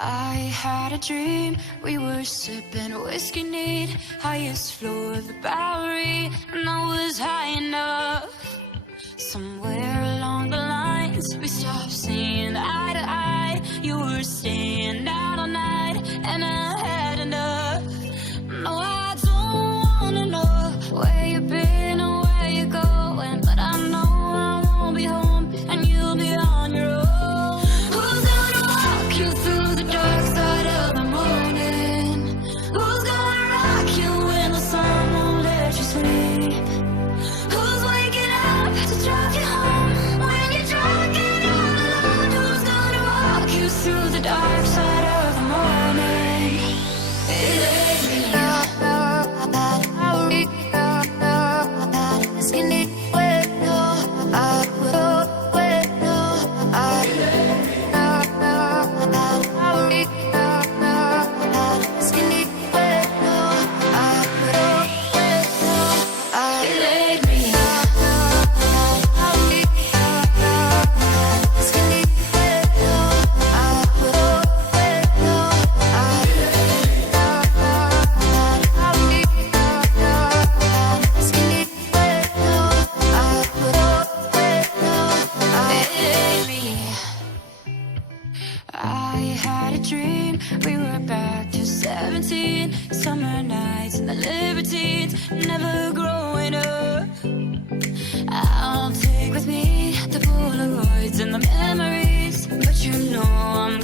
I had a dream, we were sipping whiskey neat, highest floor of the Bowery, and I was high enough. Somewhere along the lines, we stopped seeing eye to eye. You were staying out all night, and I had enough. No, I don't wanna know where you've been or where you're going, but I know I won't be home, and you'll be on your own. Who's gonna walk you through the dark side of the morning? Who's gonna rock you when the sun won't let you sleep? Who's waking up to drive you home when you're drunk and all alone? Who's gonna walk you through the dark side of the morning? It ain't me. I had a dream, we were back to 17, summer nights and the libertines, never growing up. I'll take with me the Polaroids and the memories, but you know I'm